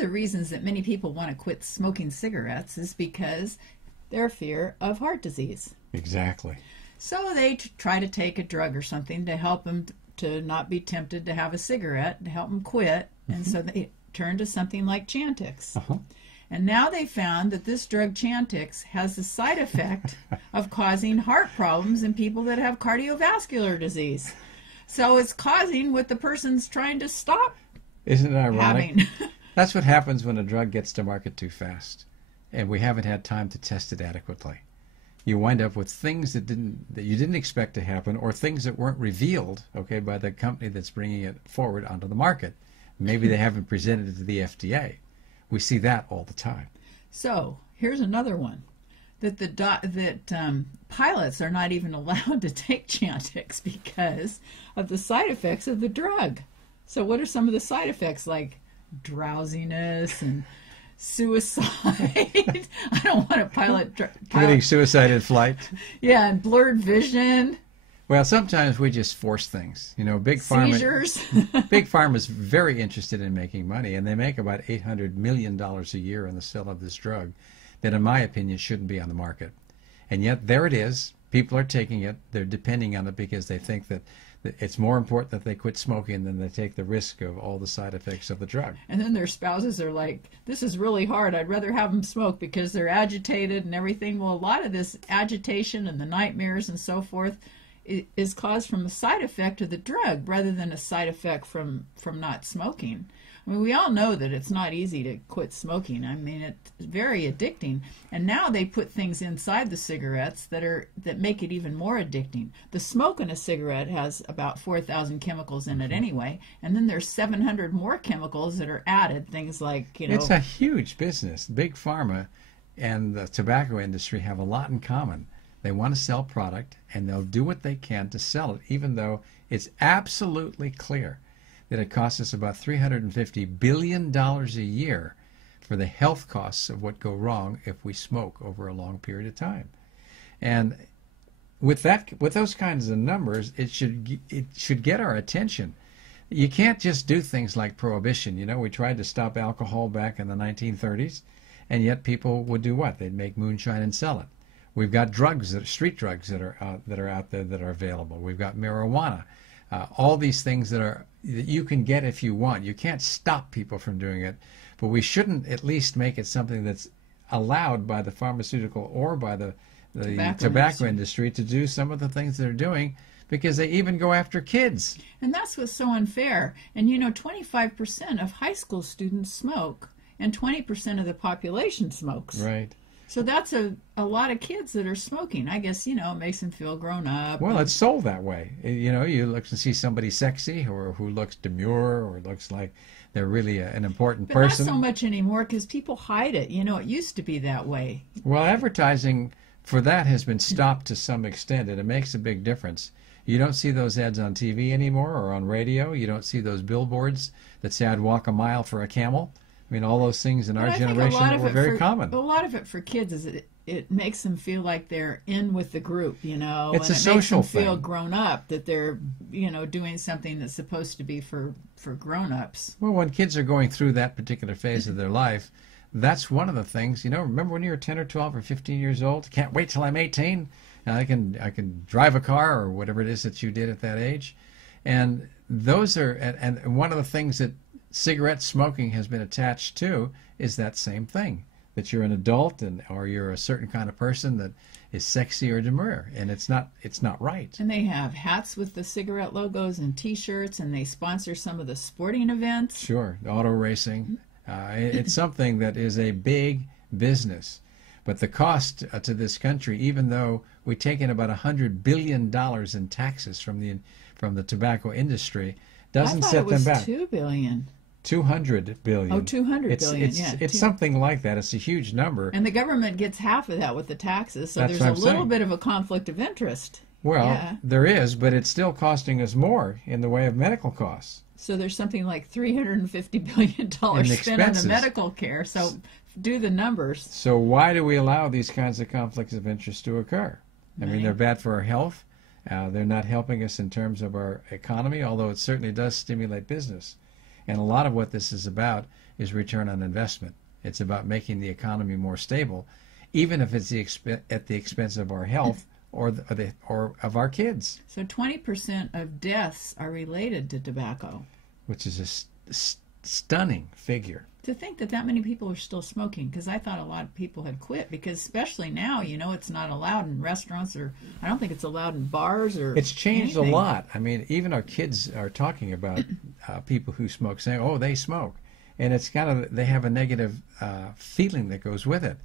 the reasons that many people want to quit smoking cigarettes is because their fear of heart disease. Exactly. So they try to take a drug or something to help them to not be tempted to have a cigarette, to help them quit. And so they turn to something like Chantix. And now they found that this drug Chantix has the side effect of causing heart problems in people that have cardiovascular disease. So it's causing what the person's trying to stop. Isn't it ironic? Having. That's what happens when a drug gets to market too fast, and we haven't had time to test it adequately. You wind up with things that you didn't expect to happen, or things that weren't revealed, okay, by the company that's bringing it forward onto the market. Maybe they haven't presented it to the FDA. We see that all the time. So here's another one, that pilots are not even allowed to take Chantix because of the side effects of the drug. So what are some of the side effects, like drowsiness and suicide? I don't want to pilot. Committing suicide in flight. Yeah, and blurred vision. Well, sometimes we just force things. You know, Big Pharma. Seizures. Big Pharma is very interested in making money, and they make about $800 million a year in the sale of this drug that, in my opinion, shouldn't be on the market. And yet, there it is. People are taking it. They're depending on it because they think that it's more important that they quit smoking than they take the risk of all the side effects of the drug. And then their spouses are like, this is really hard. I'd rather have them smoke because they're agitated and everything. Well, a lot of this agitation and the nightmares and so forth is caused from a side effect of the drug rather than a side effect from not smoking. I mean, we all know that it's not easy to quit smoking. I mean, it's very addicting. And now they put things inside the cigarettes that make it even more addicting. The smoke in a cigarette has about 4,000 chemicals in it anyway, and then there's 700 more chemicals that are added. Things like, you know, it's a huge business. Big Pharma and the tobacco industry have a lot in common. They want to sell product, and they'll do what they can to sell it, even though it's absolutely clear that it costs us about $350 billion a year for the health costs of what go wrong if we smoke over a long period of time. And with those kinds of numbers, it should get our attention. You can't just do things like prohibition. You know, we tried to stop alcohol back in the 1930s, and yet people would do what? They'd make moonshine and sell it. We've got drugs, street drugs that are out there that are available. We've got marijuana, all these things that you can get if you want. You can't stop people from doing it, but we shouldn't at least make it something that's allowed by the pharmaceutical or by the tobacco industry to do some of the things they're doing, because they even go after kids. And that's what's so unfair. And you know, 25% of high school students smoke, and 20% of the population smokes. Right. So that's a lot of kids that are smoking. I guess, you know, it makes them feel grown up. Well, it's sold that way. You know, you look to see somebody sexy or who looks demure or looks like they're really an important person. But not so much anymore because people hide it. You know, it used to be that way. Well, advertising for that has been stopped to some extent, and it makes a big difference. You don't see those ads on TV anymore or on radio. You don't see those billboards that say, "I'd walk a mile for a camel." I mean, all those things in our generation were very common. A lot of it for kids is it makes them feel like they're in with the group, you know. It's a social makes them thing. Feel grown up, that they're, you know, doing something that's supposed to be for grown-ups. Well, when kids are going through that particular phase of their life, that's one of the things. You know, remember when you were 10 or 12 or 15 years old? Can't wait till I'm 18. And I can drive a car or whatever it is that you did at that age. And those are and one of the things that cigarette smoking has been attached to is that same thing, that you're an adult or you're a certain kind of person that is sexy or demure, and it's not right. And they have hats with the cigarette logos and T-shirts, and they sponsor some of the sporting events. Sure, auto racing. It's something that is a big business, but the cost to this country, even though we take in about $100 billion in taxes from the tobacco industry, doesn't set them back. I thought it was $2 billion. 200 billion. Oh, 200 billion, yeah. It's something like that. It's a huge number. And the government gets half of that with the taxes, so there's a little bit of a conflict of interest. Well, there is, but it's still costing us more in the way of medical costs. So there's something like $350 billion spent on the medical care, so do the numbers. So why do we allow these kinds of conflicts of interest to occur? I mean, they're bad for our health. They're not helping us in terms of our economy, although it certainly does stimulate business. And a lot of what this is about is return on investment. It's about making the economy more stable, even if it's at the expense of our health or of our kids. So 20% of deaths are related to tobacco. Which is a stunning figure. To think that that many people are still smoking, because I thought a lot of people had quit, because especially now, you know, it's not allowed in restaurants, or I don't think it's allowed in bars or It's changed anything. a lot. I mean, even our kids are talking about people who smoke, saying, oh, they smoke. And it's kind of, they have a negative feeling that goes with it.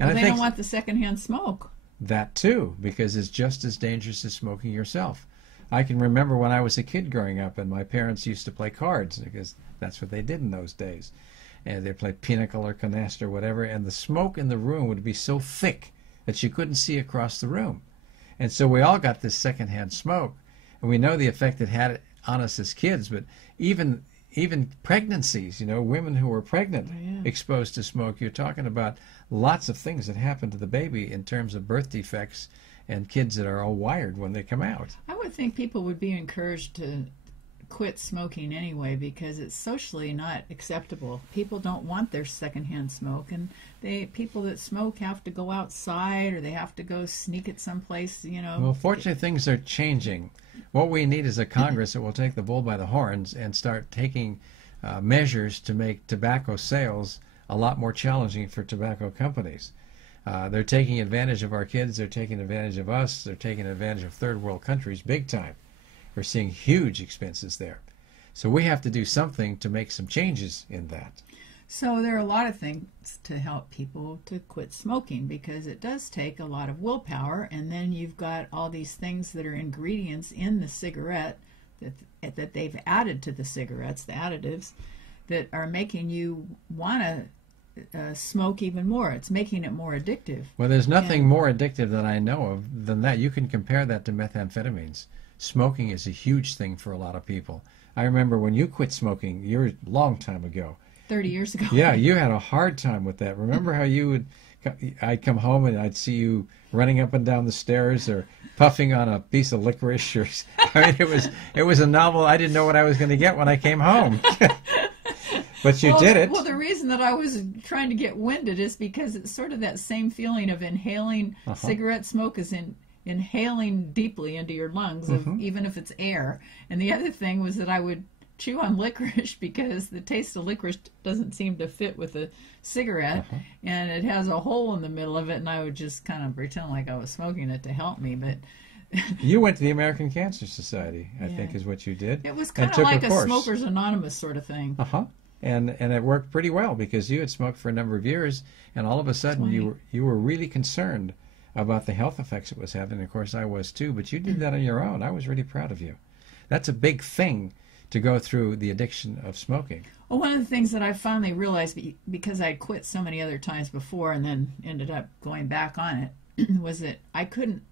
And Well, I they think don't want the secondhand smoke. that too, because it's just as dangerous as smoking yourself. I can remember when I was a kid growing up, and my parents used to play cards, because that's what they did in those days. And they'd play pinochle or canasta or whatever, and the smoke in the room would be so thick that you couldn't see across the room. And so we all got this secondhand smoke, and we know the effect it had on us as kids, but even pregnancies, you know, women who were pregnant exposed to smoke, you're talking about lots of things that happen to the baby in terms of birth defects and kids that are all wired when they come out. I would think people would be encouraged to quit smoking anyway, because it's socially not acceptable. People don't want their secondhand smoke, and people that smoke have to go outside, or they have to go sneak it someplace, you know. Well, fortunately, things are changing. What we need is a Congress that will take the bull by the horns and start taking measures to make tobacco sales a lot more challenging for tobacco companies. They're taking advantage of our kids. They're taking advantage of us. They're taking advantage of third world countries big time. We're seeing huge expenses there. So we have to do something to make some changes in that. So there are a lot of things to help people to quit smoking, because it does take a lot of willpower, and then you've got all these things that are ingredients in the cigarette that they've added to the cigarettes, the additives, that are making you want to smoke even more. It's making it more addictive. Well, there's nothing more addictive that I know of than that. You can compare that to methamphetamines. Smoking is a huge thing for a lot of people. I remember when you quit smoking, you're a long time ago. 30 years ago. Yeah, you had a hard time with that. Remember how I'd come home and I'd see you running up and down the stairs or puffing on a piece of licorice, or I mean, it was a novel. I didn't know what I was going to get when I came home. But you did it. Well, the reason that I was trying to get winded is because it's sort of that same feeling of inhaling cigarette smoke as inhaling deeply into your lungs, even if it's air. And the other thing was that I would chew on licorice, because the taste of licorice doesn't seem to fit with a cigarette, and it has a hole in the middle of it, and I would just kind of pretend like I was smoking it to help me. But you went to the American Cancer Society, I think is what you did. It was kind of like a Smokers Anonymous sort of thing. And it worked pretty well, because you had smoked for a number of years, and all of a sudden you were really concerned about the health effects it was having. Of course, I was too, but you did that on your own. I was really proud of you. That's a big thing, to go through the addiction of smoking. Well, one of the things that I finally realized, because I'd quit so many other times before and then ended up going back on it, was that I couldn't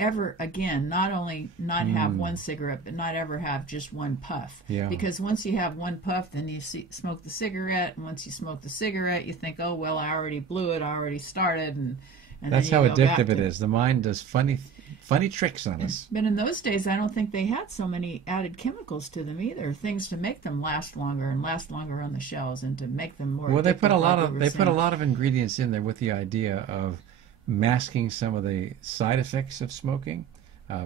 ever again not only not have one cigarette, but not ever have just one puff. Yeah. Because once you have one puff, then you smoke the cigarette, and once you smoke the cigarette, you think, oh, well, I already blew it, I already started, and that's how addictive it is. The mind does funny tricks on us. But in those days, I don't think they had so many added chemicals to them either. Things to make them last longer and last longer on the shelves, and to make them more. Well, they put a lot of ingredients in there with the idea of masking some of the side effects of smoking,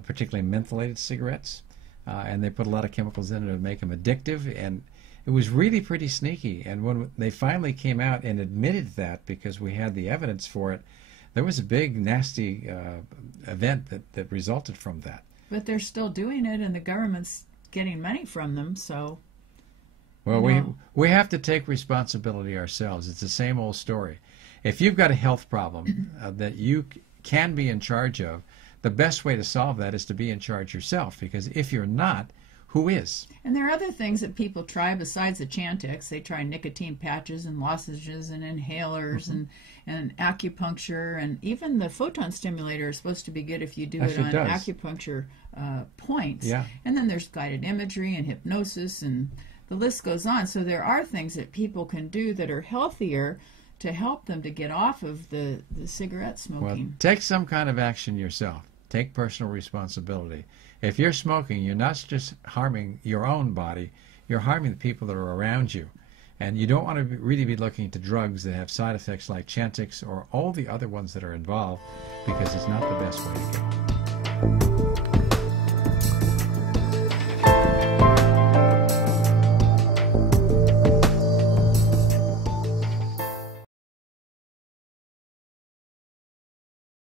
particularly mentholated cigarettes, and they put a lot of chemicals in it to make them addictive. And it was really pretty sneaky. And when they finally came out and admitted that, because we had the evidence for it, there was a big, nasty event that resulted from that. But they're still doing it, and the government's getting money from them, so... Well, we have to take responsibility ourselves. It's the same old story. If you've got a health problem that you can be in charge of, the best way to solve that is to be in charge yourself, because if you're not, who is? And there are other things that people try besides the Chantix. They try nicotine patches and lozenges and inhalers and acupuncture, and even the photon stimulator is supposed to be good if you do it on acupuncture points. Yeah. And then there's guided imagery and hypnosis, and the list goes on. So there are things that people can do that are healthier to help them to get off of the cigarette smoking. Well, take some kind of action yourself. Take personal responsibility. If you're smoking, you're not just harming your own body, you're harming the people that are around you. And you don't want to really be looking to drugs that have side effects like Chantix or all the other ones that are involved, because it's not the best way to go.